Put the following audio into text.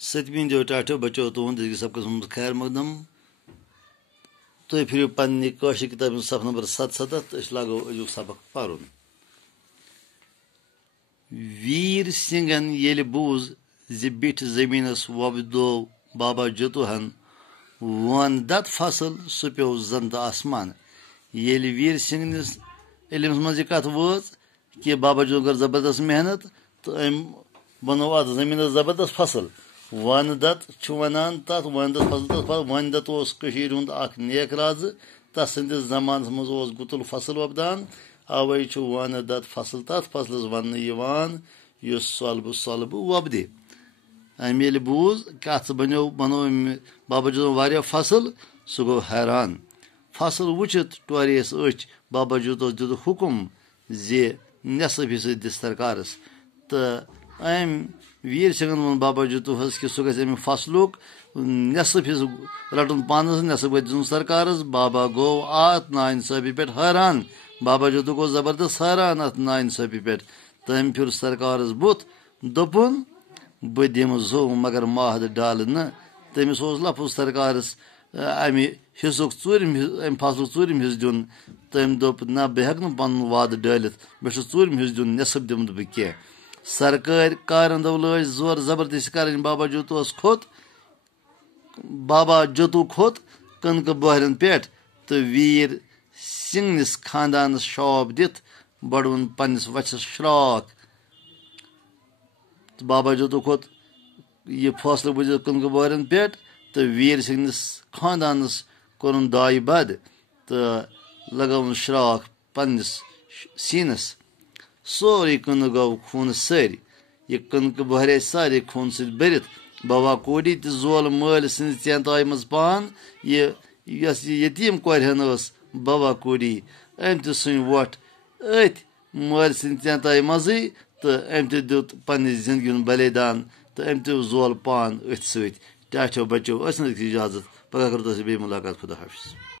ستمین جو ٹاٹو بچو تہد سب قسم خیر مقدم تھی پھرو پنہ کاشر کتاب صف نمبر 77 اس لاگو ازیک سبق پرن ویر سنگن یل بوز زٹ زمینس وبدو بابا جتوہن ون دت فصل سہ پیو زن تو آسمان یل ویر سنگنس علمس مز یہ کت وٲژ کہ بابا جتو کر زبردست محنت تو ام بنو ات زمینس زبردست فصل ون دت ونان تر ون دت فصل ون دت ہند اخ نیک راز تس سندس زمانس مز گتل فصل وپدان اوے ون دت فصل تر فصلس ون سۄلبہٕ سۄلبہٕ وۄپدِ ام ییٚلہِ بوٗز کہ اتھ بنو بابا جتو واریاہ فصل سُہ گوٚو حیران فصل وٕچھِتھ ٹورییس أچھ بابا جتو دِتُکھ حُکم زِ نٮ۪صف حصہٕ دِ سرکارس تہٕ أمۍ ویر سنگن ووٚن بابا جتوہس کہ سُہ گژھِ امہِ فصلُک نٮ۪صف حصہٕ رٹُن پانس نٮ۪صف گژھِ دِیُن سرکارس بابا گوٚو اتھ ناانصٲفی پٮ۪ٹھ حٲران بابا جتو گوٚو زبردست حٲران اتھ ناانصٲفی پٮ۪ٹھ تٔمۍ پھِر سرکارس بُتھ دوٚپُن بہٕ دِمہٕ زوٚ مگر ماہدٕ ڈالہٕ نہٕ تٔمِس اوس لفظ سرکارس امہِ حصُک ژوٗرِم حصہٕ امہِ فصلُک ژوٗرِم حصہٕ دیُن تٔمۍ دوٚپ نہ بہٕ ہٮ۪کہٕ نہٕ پنُن وعدٕ ڈٲلِتھ مےٚ چھُ ژوٗرِم حصہٕ دیُن نٮ۪صف دِمہٕ نہٕ بہٕ کینٛہہ سرکٲرۍ کارندو لٲج زورٕ زبردستی کرٕنۍ بابا جتوہس بابا جتو کھوٚت کٕنکہٕ بوہرٮ۪ن پٮ۪ٹھ تہٕ ویر سنگنس خاندانس شاپ دِتھ بڑوُن پننس وَژھس شراکھ بابا جتو کھوٚت یہ فٲصلہٕ بوٗزِتھ کٕنکہٕ بوہرٮ۪ن پٮ۪ٹھ تہٕ ویر سنگنس خاندانس کوٚرُن دایہِ بد تہٕ لگٲوُن شراکھ پننس سیٖنس سورُے کٕنہٕ گوٚو خوٗنہٕ سٔرۍ یہ کٕنکہٕ بوہرے سارے خوٗنہٕ سۭتۍ بٔرِتھ بابا کوڈی تہِ زول مٲلۍ سٕنٛزِ ژینتایہِ منٛز پان یۄس یہِ یتیٖم کورِ ہن ٲس بابا کوڈی أمۍ تہِ ژھٕنۍ وۄٹھ أتھۍ مٲلۍ سٕنٛدِ ژینتایہِ منٛزٕے تہٕ أمۍ تہِ دیُت پننہِ زندگی ہُنٛد بلیدان تہٕ أمۍ تہِ زول پان أتھۍ سۭتۍ ٹاٹھیو بچو ٲسۍ نہٕ اجازت پگہہ کرو تۄہہِ سۭتۍ بیٚیہِ مُلاقات خدا حافظ